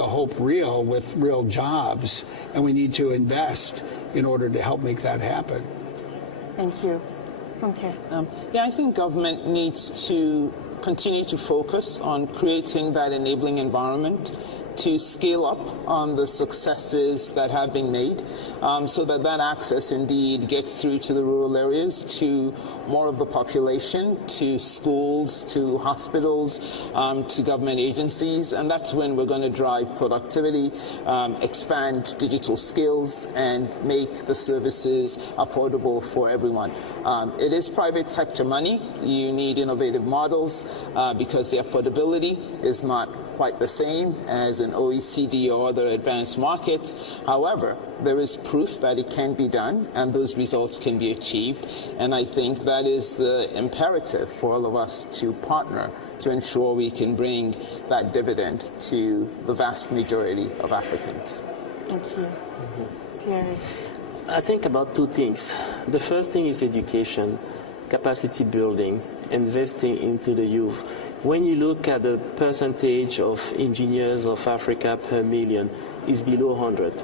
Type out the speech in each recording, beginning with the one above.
the hope real with real jobs, and we need to invest in order to help make that happen. Thank you. Okay. Yeah, I think government needs to continue to focus on creating that enabling environment to scale up on the successes that have been made, so that that access indeed gets through to the rural areas, to more of the population, to schools, to hospitals, to government agencies, and that's when we're going to drive productivity, expand digital skills, and make the services affordable for everyone. It is private sector money. You need innovative models because the affordability is not quite the same as an OECD or other advanced markets. However, there is proof that it can be done and those results can be achieved. And I think that is the imperative for all of us to partner to ensure we can bring that dividend to the vast majority of Africans. Thank you. Thierry. I think about two things. The first thing is education, capacity building, investing into the youth. When you look at the percentage of engineers of Africa per million, it's below 100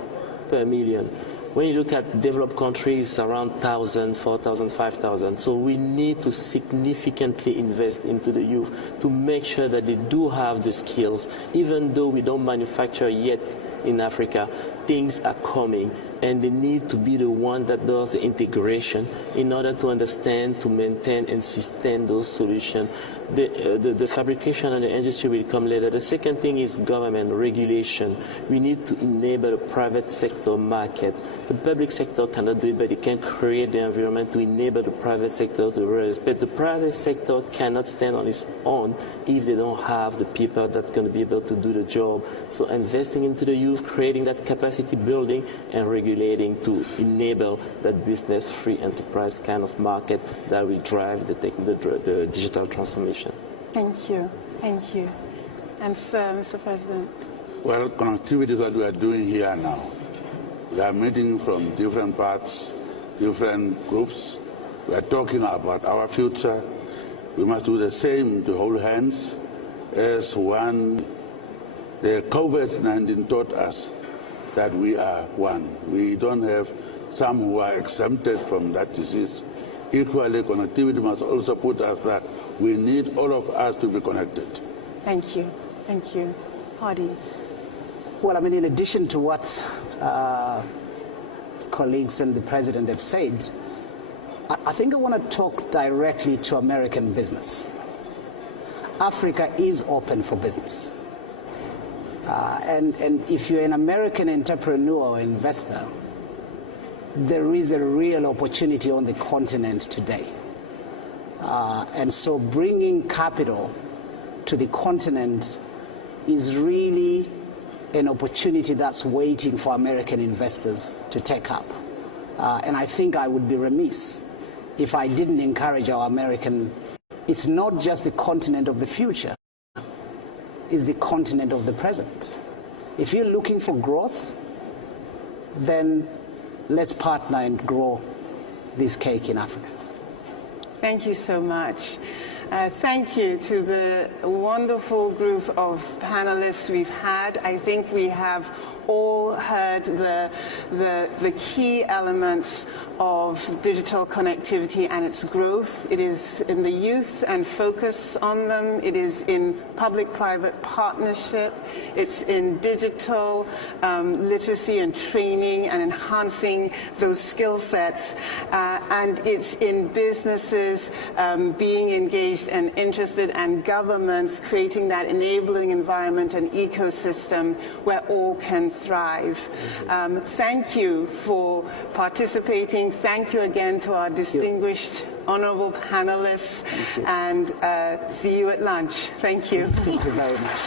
per million. When you look at developed countries, around 1,000, 4,000, 5,000. So we need to significantly invest into the youth to make sure that they do have the skills. Even though we don't manufacture yet in Africa, things are coming, and they need to be the one that does the integration in order to understand, to maintain and sustain those solutions. The fabrication and the industry will come later. The second thing is government regulation. We need to enable the private sector market. The public sector cannot do it, but it can create the environment to enable the private sector to rise. But the private sector cannot stand on its own if they don't have the people that are going to be able to do the job. So investing into the youth, creating that capacity building and regulating to enable that business-free enterprise kind of market that will drive the digital transformation. Thank you. Thank you. And sir, Mr. President. Well, connectivity is what we are doing here now. We are meeting from different parts, different groups. We are talking about our future. We must do the same to hold hands as one. The COVID-19 taught us that we are one. We don't have some who are exempted from that disease. Equally, connectivity must also put us that we need all of us to be connected. Thank you. Thank you. Hadi. Well, I mean, in addition to what colleagues and the President have said, I think I want to talk directly to American business. Africa is open for business. And if you're an American entrepreneur or investor, there is a real opportunity on the continent today. And so bringing capital to the continent is really an opportunity that's waiting for American investors to take up. And I think I would be remiss if I didn't encourage our American. It's not just the continent of the future, it's the continent of the present. If you're looking for growth, then let's partner and grow this cake in Africa. Thank you so much. Thank you to the wonderful group of panelists we've had. I think we have all heard the key elements of digital connectivity and its growth. It is in the youth and focus on them. It is in public-private partnership. It's in digital literacy and training and enhancing those skill sets. And it's in businesses being engaged and interested, and governments creating that enabling environment and ecosystem where all can thrive. Thank you for participating. Thank you again to our distinguished, honorable panelists, and see you at lunch. Thank you. Thank you very much.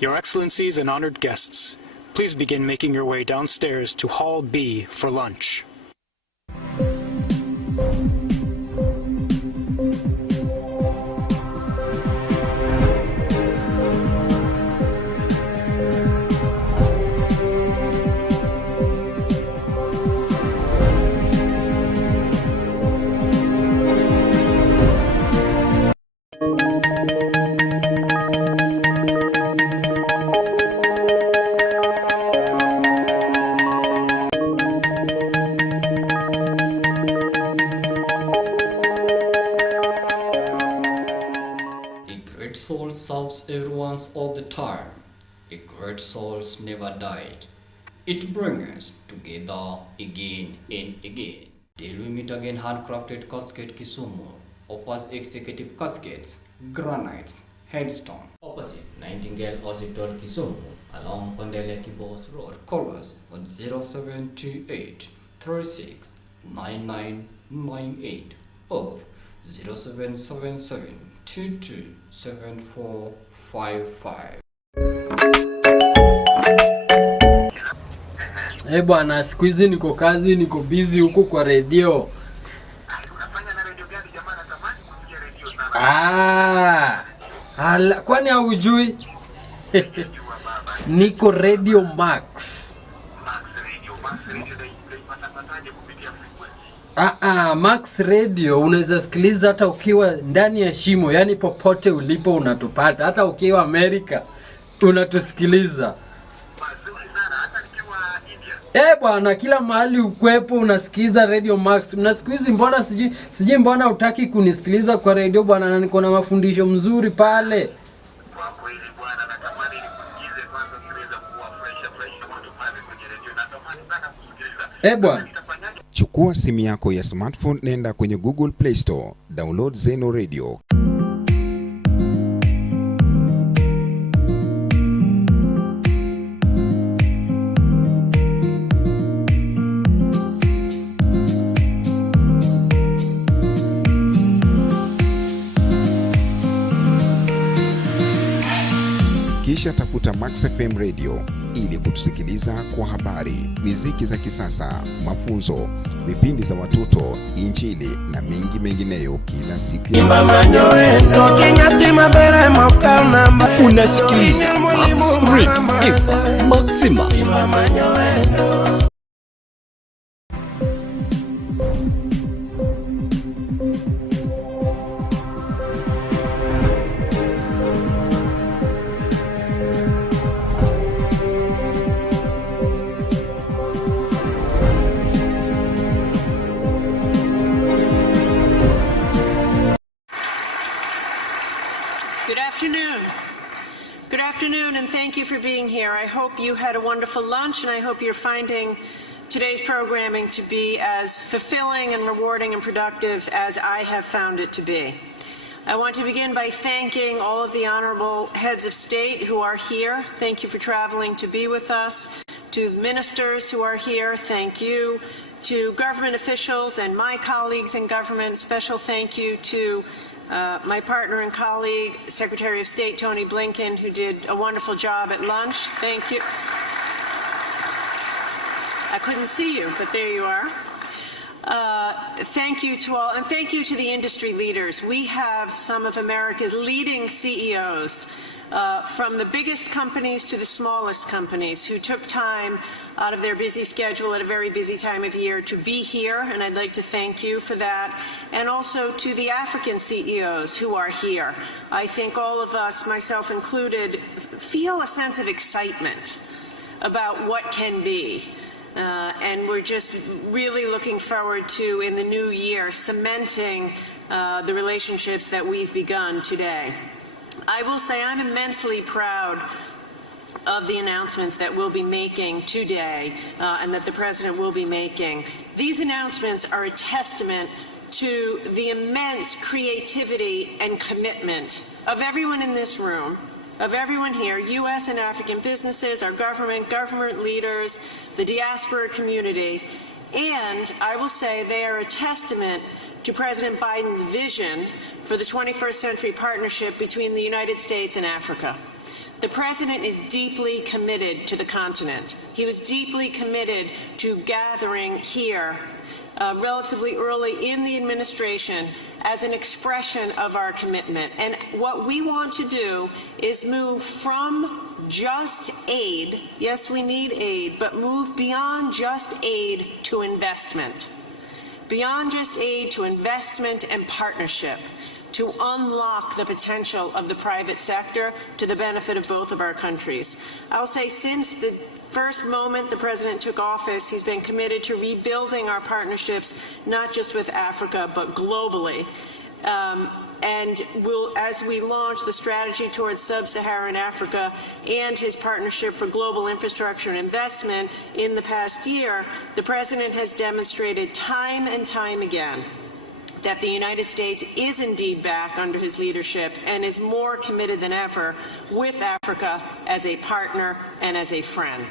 Your Excellencies and honored guests, please begin making your way downstairs to Hall B for lunch. loves everyone all the time. A great souls never died. It brings us together again and again. Till we meet again, Handcrafted Casket Kisumu offers executive caskets, granites, headstone. Opposite Nightingale Hospital Kisumu along Kondele Kibos Road. Call us on 0728 36 9998 or 0777 22 7455. Bwana, siku hizi niko kazi, niko busy huko kwa radio. Unafanya na radio gani jamaa? Natamani kusikia radio sana. Kwani haujui? Niko Radio Max. Max Radio unaweza sikiliza hata ukiwa ndani ya shimo, yani popote ulipo unatupata, hata ukiwa Amerika unatusikiliza. Bwana, kila mahali ukwepo unasikiza Radio Max. Na siku hizi mbona sijui mbona hutaki kunisikiliza kwa radio bwana, na niko na mafundisho mzuri pale. Kwa kweli bwana, natamani nikusikize kwanza niweza kuwa fresh watu pale kwenye radio. Natamani sana kusikiliza. Bwana, chukua simu yako ya smartphone, nenda kwenye Google Play Store, download Zeno Radio. Kisha tafuta Max FM Radio ili kutusikiliza kwa habari, muziki za kisasa, mafunzo, vipindi za watoto, injili na mengi mengineyo kila siku. Unasikiliza Max Radio Maxima. Good afternoon, and thank you for being here. I hope you had a wonderful lunch, and I hope you're finding today's programming to be as fulfilling and rewarding and productive as I have found it to be. I want to begin by thanking all of the honorable heads of state who are here. Thank you for traveling to be with us. To ministers who are here, thank you. To government officials and my colleagues in government, special thank you to my partner and colleague, Secretary of State Tony Blinken, who did a wonderful job at lunch. Thank you. I couldn't see you, but there you are. Thank you to all, and thank you to the industry leaders. We have some of America's leading CEOs, from the biggest companies to the smallest companies, who took time out of their busy schedule at a very busy time of year to be here, and I'd like to thank you for that. And also to the African CEOs who are here. I think all of us, myself included, feel a sense of excitement about what can be. And we're just really looking forward to, in the new year, cementing the relationships that we've begun today. I will say I'm immensely proud of the announcements that we'll be making today and that the President will be making. These announcements are a testament to the immense creativity and commitment of everyone in this room, of everyone here, U.S. and African businesses, our government leaders, the diaspora community, and I will say they are a testament to President Biden's vision for the 21st century partnership between the United States and Africa. The President is deeply committed to the continent. He was deeply committed to gathering here relatively early in the administration as an expression of our commitment. And what we want to do is move from just aid, yes, we need aid, but move beyond just aid to investment. Beyond just aid to investment and partnership, to unlock the potential of the private sector to the benefit of both of our countries. I'll say since the first moment the President took office, he's been committed to rebuilding our partnerships, not just with Africa, but globally. And as we launch the strategy towards sub-Saharan Africa and his partnership for global infrastructure and investment in the past year, the President has demonstrated time and time again that the United States is indeed back under his leadership and is more committed than ever with Africa as a partner and as a friend.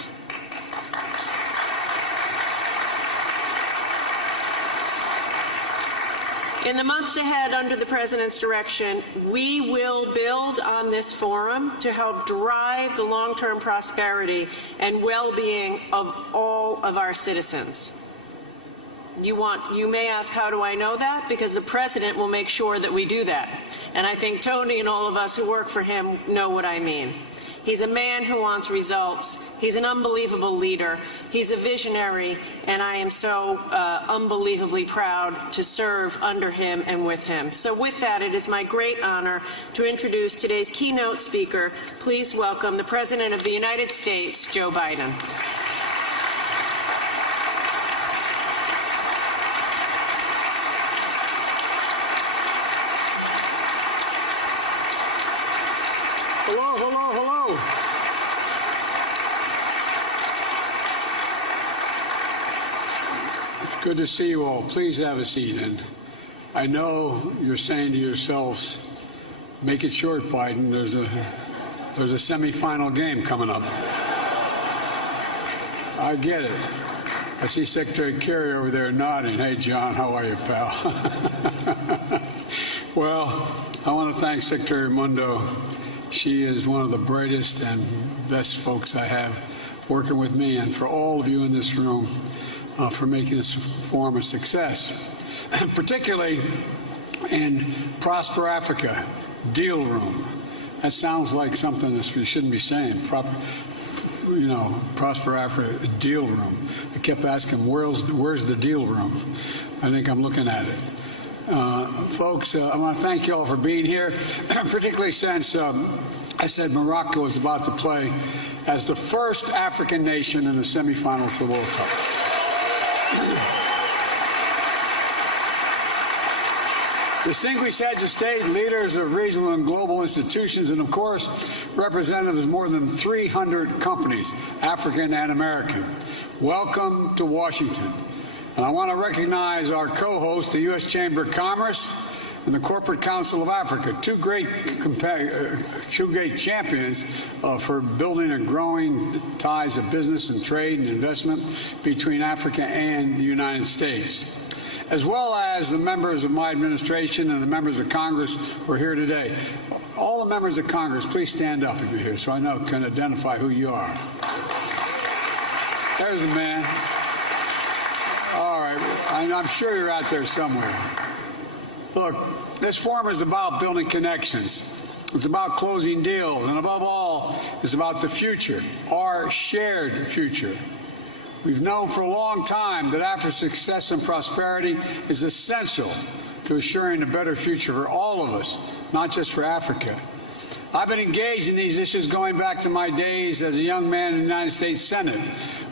In the months ahead, under the President's direction, we will build on this forum to help drive the long-term prosperity and well-being of all of our citizens. You may ask, how do I know that? Because the President will make sure that we do that. And I think Tony and all of us who work for him know what I mean. He's a man who wants results. He's an unbelievable leader. He's a visionary, and I am so unbelievably proud to serve under him and with him. So with that, it is my great honor to introduce today's keynote speaker. Please welcome the President of the United States, Joe Biden. Good to see you all. Please have a seat. And I know you're saying to yourselves, make it short, Biden. There's a semifinal game coming up. I get it. I see Secretary Kerry over there nodding. Hey, John, how are you, pal? Well, I want to thank Secretary Raimondo. She is one of the brightest and best folks I have working with me, and for all of you in this room, for making this forum a success, and particularly in Prosper Africa Deal Room. That sounds like something that we shouldn't be saying. Prosper Africa Deal Room. I kept asking, where's the deal room? I think I'm looking at it. Folks, I want to thank you all for being here, particularly since I said Morocco is about to play as the first African nation in the semifinals of the World Cup. Distinguished heads of state, leaders of regional and global institutions, and of course, representatives of more than 300 companies, African and American. Welcome to Washington. And I want to recognize our co-hosts, the U.S. Chamber of Commerce and the Corporate Council of Africa, two great champions for building and growing ties of business and trade and investment between Africa and the United States, as well as the members of my administration and the members of Congress who are here today. All the members of Congress, please stand up if you're here so I can identify who you are. There's a man. All right, I'm sure you're out there somewhere. Look, this forum is about building connections. It's about closing deals, and above all, it's about the future, our shared future. We've known for a long time that Africa's success and prosperity is essential to assuring a better future for all of us, not just for Africa. I've been engaged in these issues going back to my days as a young man in the United States Senate.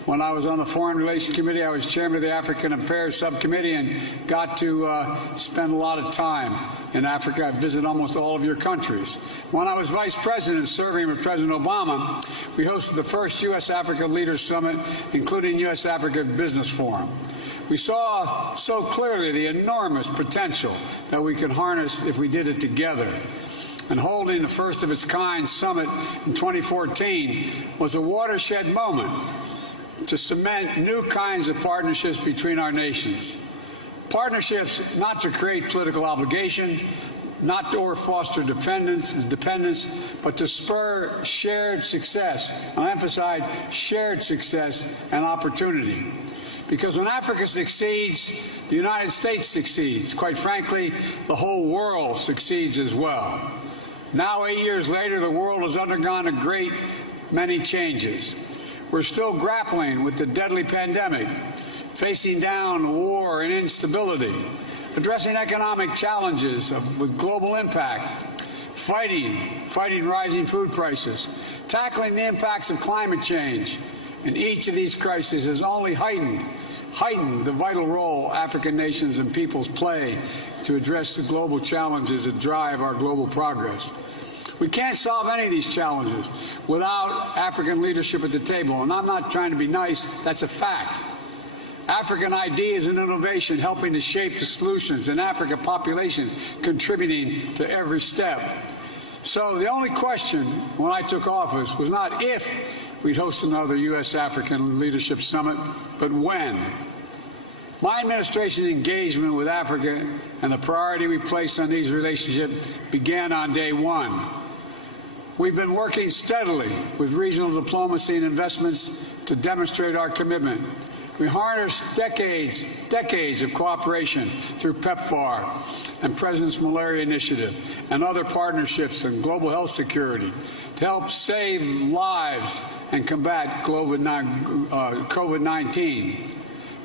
When I was on the Foreign Relations Committee, I was chairman of the African Affairs Subcommittee and got to spend a lot of time in Africa. I visited almost all of your countries. When I was vice president serving with President Obama, we hosted the first U.S.-Africa Leaders Summit, including U.S.-Africa Business Forum. We saw so clearly the enormous potential that we could harness if we did it together. And holding the first of its kind summit in 2014 was a watershed moment to cement new kinds of partnerships between our nations. Partnerships not to create political obligation, not to foster dependence, but to spur shared success. I'll emphasize shared success and opportunity. Because when Africa succeeds, the United States succeeds. Quite frankly, the whole world succeeds as well. Now, 8 years later, the world has undergone a great many changes. We're still grappling with the deadly pandemic, facing down war and instability, addressing economic challenges with global impact, fighting rising food prices, tackling the impacts of climate change. And each of these crises has only heightened heighten the vital role African nations and peoples play to address the global challenges that drive our global progress. We can't solve any of these challenges without African leadership at the table. And I'm not trying to be nice, that's a fact. African ideas and innovation helping to shape the solutions, and African population contributing to every step. So the only question when I took office was not if we'd host another U.S.-African Leadership Summit, but when. My administration's engagement with Africa and the priority we place on these relationships began on day one. We've been working steadily with regional diplomacy and investments to demonstrate our commitment. We harnessed decades of cooperation through PEPFAR and President's Malaria Initiative and other partnerships in global health security to help save lives and combat COVID-19.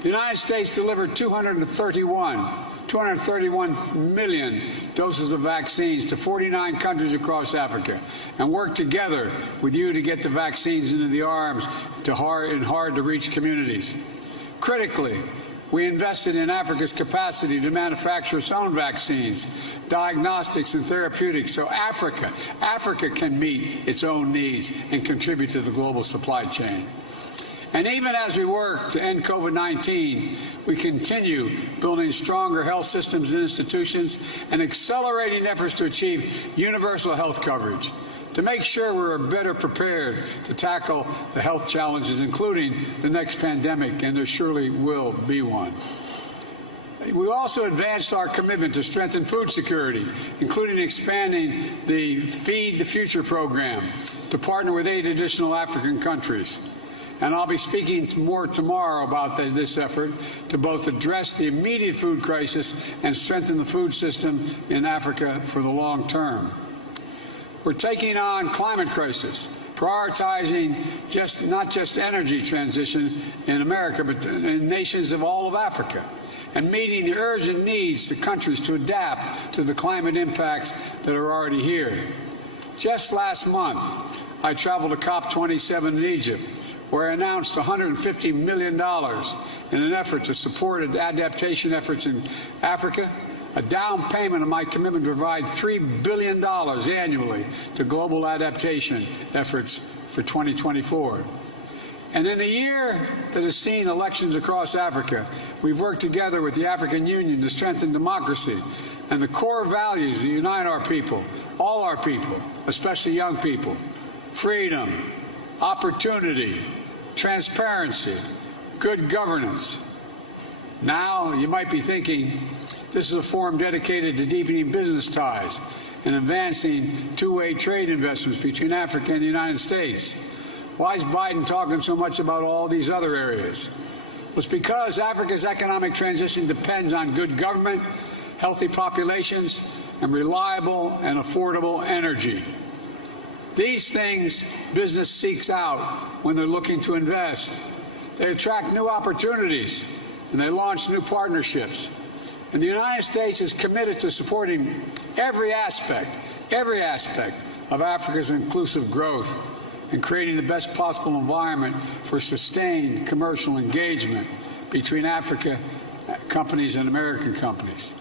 The United States delivered 231 million doses of vaccines to 49 countries across Africa and worked together with you to get the vaccines into the arms in hard-to-reach communities. Critically, we invested in Africa's capacity to manufacture its own vaccines, diagnostics, and therapeutics so Africa can meet its own needs and contribute to the global supply chain. And even as we work to end COVID-19, we continue building stronger health systems and institutions and accelerating efforts to achieve universal health coverage, to make sure we're better prepared to tackle the health challenges, including the next pandemic, and there surely will be one. We also advanced our commitment to strengthen food security, including expanding the Feed the Future program to partner with 8 additional African countries. And I'll be speaking more tomorrow about this effort to both address the immediate food crisis and strengthen the food system in Africa for the long term. We're taking on climate crisis, prioritizing not just energy transition in America, but in nations of all of Africa, and meeting the urgent needs of countries to adapt to the climate impacts that are already here. Just last month, I traveled to COP27 in Egypt, where I announced $150 million in an effort to support adaptation efforts in Africa, a down payment of my commitment to provide $3 billion annually to global adaptation efforts for 2024. And in a year that has seen elections across Africa, we've worked together with the African Union to strengthen democracy and the core values that unite our people, all our people, especially young people: freedom, opportunity, transparency, good governance. Now, you might be thinking, this is a forum dedicated to deepening business ties and advancing two-way trade investments between Africa and the United States. Why is Biden talking so much about all these other areas? Well, it's because Africa's economic transition depends on good government, healthy populations, and reliable and affordable energy. These things business seeks out when they're looking to invest. They attract new opportunities, and they launch new partnerships. And the United States is committed to supporting every aspect of Africa's inclusive growth and creating the best possible environment for sustained commercial engagement between Africa companies and American companies.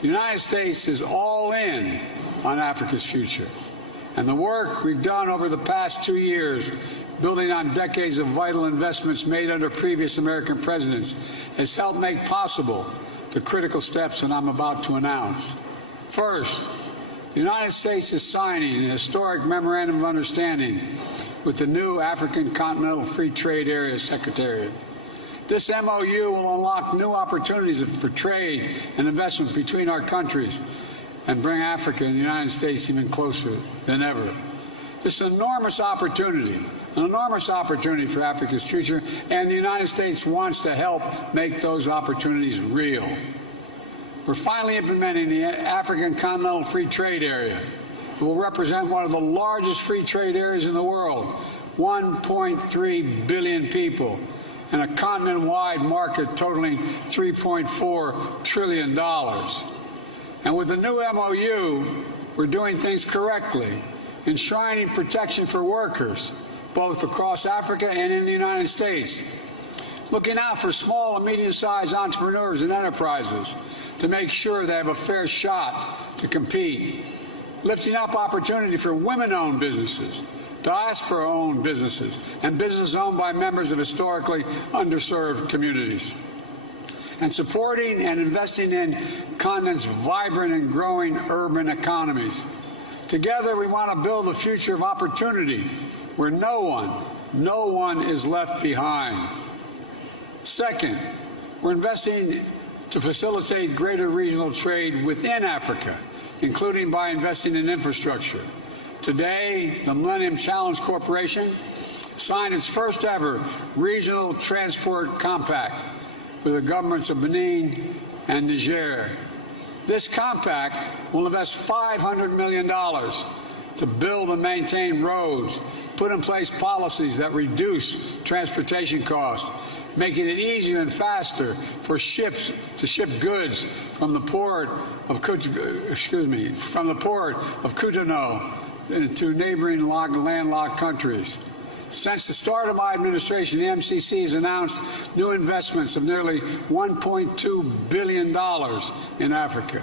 The United States is all in on Africa's future. And the work we've done over the past 2 years, building on decades of vital investments made under previous American presidents, has helped make possible the critical steps that I'm about to announce. First, the United States is signing a historic memorandum of understanding with the new African Continental Free Trade Area Secretariat. This MOU will unlock new opportunities for trade and investment between our countries and bring Africa and the United States even closer than ever. This is an enormous opportunity for Africa's future, and the United States wants to help make those opportunities real. We're finally implementing the African Continental Free Trade Area. It will represent one of the largest free trade areas in the world, 1.3 billion people, and a continent-wide market totaling $3.4 trillion. And with the new MOU, we're doing things correctly, enshrining protection for workers, both across Africa and in the United States. looking out for small and medium-sized entrepreneurs and enterprises to make sure they have a fair shot to compete, lifting up opportunity for women-owned businesses, diaspora-owned businesses, and businesses owned by members of historically underserved communities, and supporting and investing in continent's vibrant and growing urban economies. Together, we want to build a future of opportunity where no one is left behind. Second, we're investing to facilitate greater regional trade within Africa, including by investing in infrastructure. Today, the Millennium Challenge Corporation signed its first ever regional transport compact with the governments of Benin and Niger. This compact will invest $500 million to build and maintain roads, put in place policies that reduce transportation costs, making it easier and faster for ships to ship goods from the port of Cotonou to neighboring landlocked countries. Since the start of my administration, the MCC has announced new investments of nearly $1.2 billion in Africa.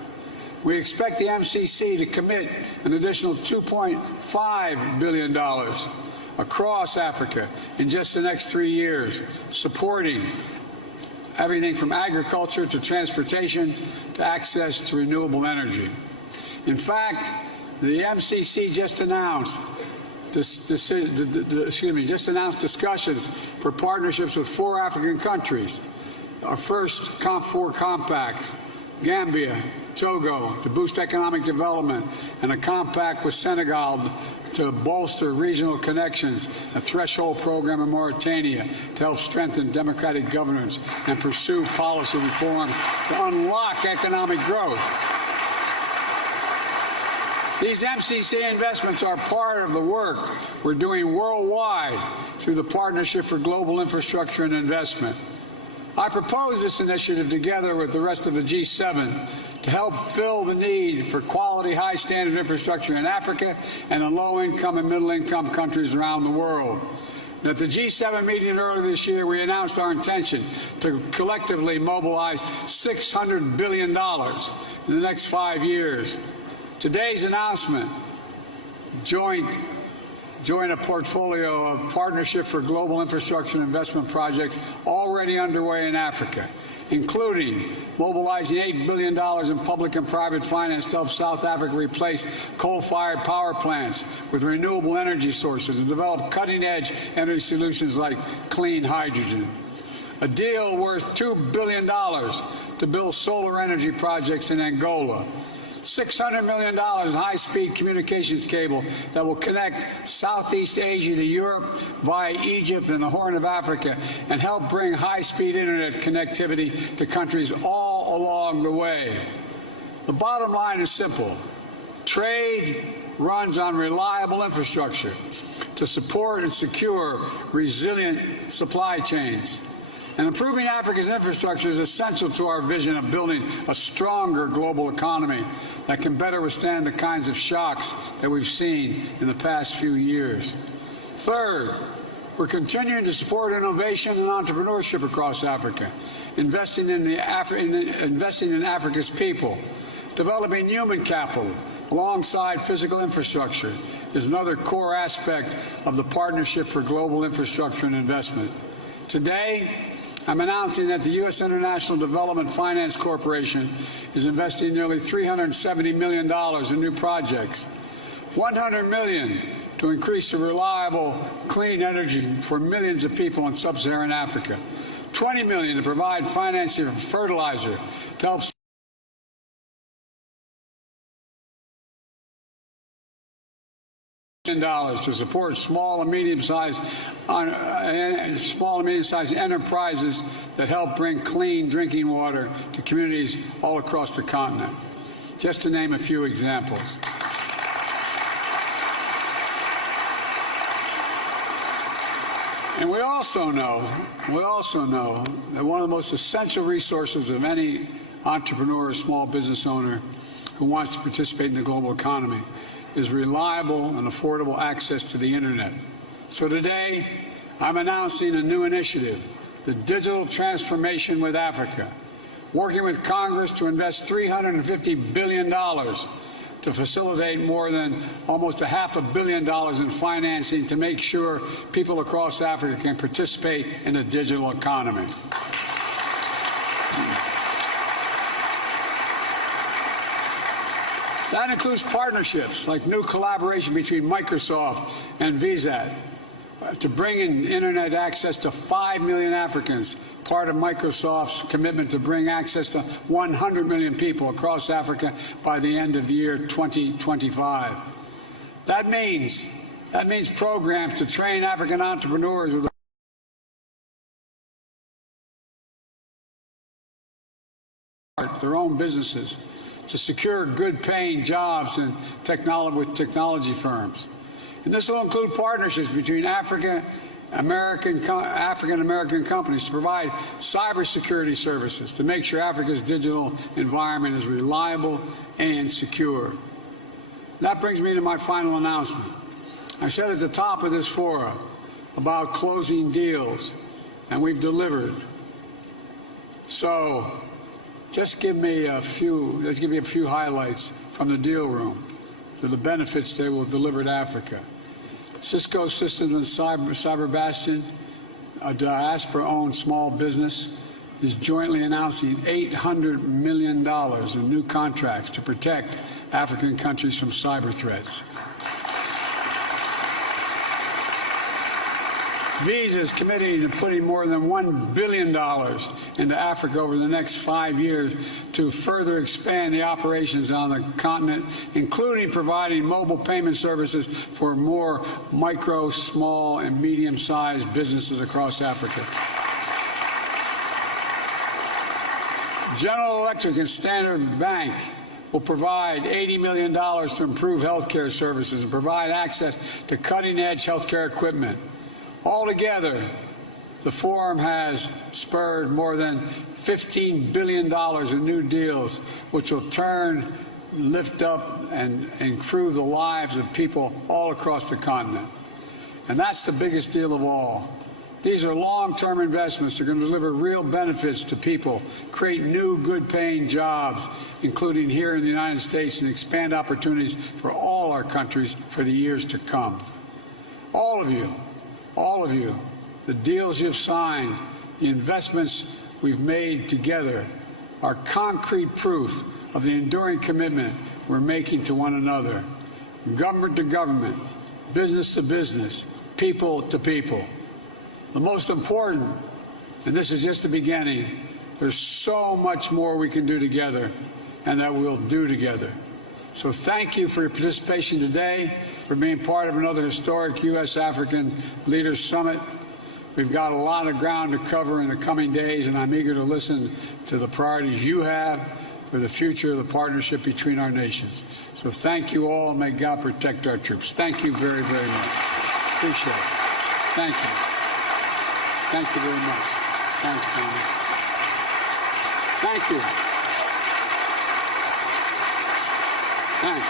We expect the MCC to commit an additional $2.5 billion across Africa in just the next 3 years, supporting everything from agriculture to transportation to access to renewable energy. In fact, the MCC just announced discussions for partnerships with 4 African countries. Our first four compacts, Gambia, Togo, to boost economic development, and a compact with Senegal to bolster regional connections, a threshold program in Mauritania to help strengthen democratic governance and pursue policy reform to unlock economic growth. These MCC investments are part of the work we're doing worldwide through the Partnership for Global Infrastructure and Investment. I propose this initiative together with the rest of the G7 to help fill the need for quality, high-standard infrastructure in Africa and in low-income and middle-income countries around the world. And at the G7 meeting earlier this year, we announced our intention to collectively mobilize $600 billion in the next 5 years. Today's announcement join a portfolio of Partnership for Global Infrastructure and Investment projects already underway in Africa, including mobilizing $8 billion in public and private finance to help South Africa replace coal-fired power plants with renewable energy sources and develop cutting-edge energy solutions like clean hydrogen. A deal worth $2 billion to build solar energy projects in Angola. $600 million in high-speed communications cable that will connect Southeast Asia to Europe via Egypt and the Horn of Africa and help bring high-speed internet connectivity to countries all along the way. The bottom line is simple. Trade runs on reliable infrastructure to support and secure resilient supply chains. And improving Africa's infrastructure is essential to our vision of building a stronger global economy that can better withstand the kinds of shocks that we've seen in the past few years. Third, we're continuing to support innovation and entrepreneurship across Africa, investing in Africa's people. Developing human capital alongside physical infrastructure is another core aspect of the Partnership for Global Infrastructure and Investment. Today, I'm announcing that the U.S. International Development Finance Corporation is investing nearly $370 million in new projects, $100 million to increase the reliable, clean energy for millions of people in sub-Saharan Africa, $20 million to provide financing for fertilizer to help to support small and medium-sized enterprises that help bring clean drinking water to communities all across the continent, just to name a few examples. And we also know that one of the most essential resources of any entrepreneur or small business owner who wants to participate in the global economy is reliable and affordable access to the internet. So today, I'm announcing a new initiative the digital transformation with Africa, working with Congress to invest $350 billion to facilitate more than almost $500 million in financing to make sure people across Africa can participate in the digital economy. That includes partnerships like new collaboration between Microsoft and Visa to bring in internet access to 5 million Africans, part of Microsoft's commitment to bring access to 100 million people across Africa by the end of the year 2025. That means programs to train African entrepreneurs with their own businesses, to secure good-paying jobs with technology firms. And this will include partnerships between African-American companies to provide cybersecurity services to make sure Africa's digital environment is reliable and secure. That brings me to my final announcement. I said at the top of this forum about closing deals, and we've delivered. So let's give you a few highlights from the deal room to the benefits they will deliver to Africa. Cisco Systems and Cyber Bastion, a diaspora-owned small business, is jointly announcing $800 million in new contracts to protect African countries from cyber threats. Visa is committing to putting more than $1 billion into Africa over the next 5 years to further expand the operations on the continent, including providing mobile payment services for more micro, small, and medium-sized businesses across Africa. General Electric and Standard Bank will provide $80 million to improve healthcare services and provide access to cutting-edge healthcare equipment. Altogether, the forum has spurred more than $15 billion in new deals, which will lift up and improve the lives of people all across the continent. And that's the biggest deal of all. These are long-term investments that are going to deliver real benefits to people, create new good-paying jobs, including here in the United States, and expand opportunities for all our countries for the years to come. All of you, the deals you've signed, the investments we've made together are concrete proof of the enduring commitment we're making to one another, government to government, business to business, people to people. The most important, and this is just the beginning, there's so much more we can do together and that we'll do together. So thank you for your participation today, for being part of another historic U.S.-African Leaders Summit. We've got a lot of ground to cover in the coming days, and I'm eager to listen to the priorities you have for the future of the partnership between our nations. So thank you all, and may God protect our troops. Thank you very, very much. Appreciate it. Thank you. Thank you very much. Thanks, Tommy. Thank you. Thanks.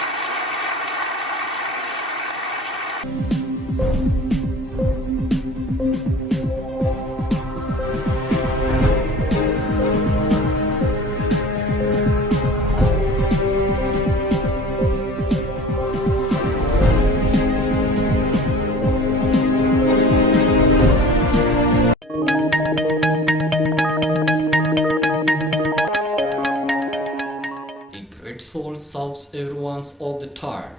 Soul serves everyone all the time.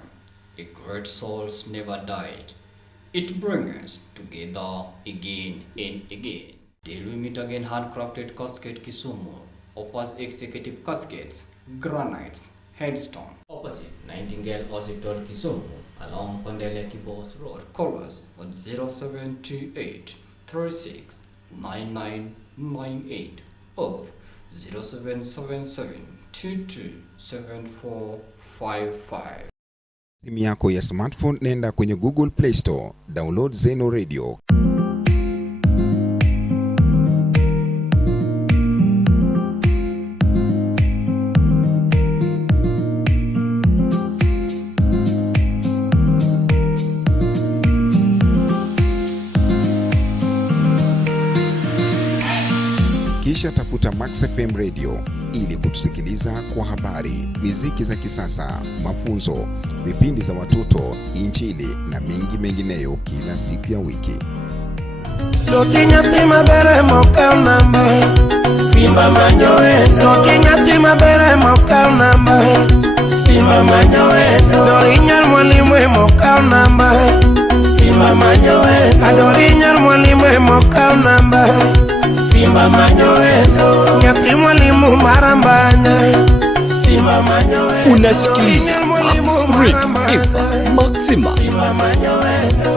A great soul's never died. It brings us together again and again. Till we meet again, Handcrafted Casket Kisumu offers executive caskets, granites, headstone. Opposite Nightingale Hospital Kisumu along Pandele Kibos Road. Call us on 0728 36 9998 or 0777 227455. Simu yako ya smartphone, nenda kwenye Google Play Store, download Zeno Radio. Kisha tafuta Max FM Radio ili kutusikiliza kwa habari, muziki za kisasa, mafunzo, vipindi za watoto, injili na mingi mengineyo kila siku ya wiki. Totinya tima bere moka namba Simba manyoendo Totinya tima bere moka namba Simba manyoendo Dorinyar mwalimu moka namba Simba manyoendo Adorinyar mwalimu moka namba Simba manyoendo Nyati mwalimu marambanya Simba manyoendo Unasikiliza Max Radio Maxima. Simba manyoendo